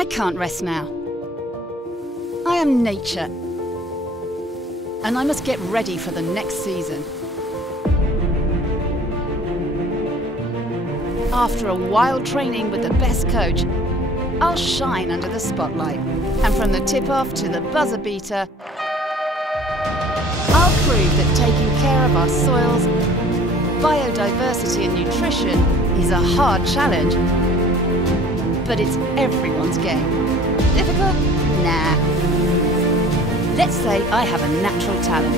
I can't rest now. I am nature, and I must get ready for the next season. After a wild training with the best coach, I'll shine under the spotlight. And from the tip-off to the buzzer beater, I'll prove that taking care of our soils, biodiversity and nutrition is a hard challenge. But it's everyone's game. Difficult? Nah. Let's say I have a natural talent.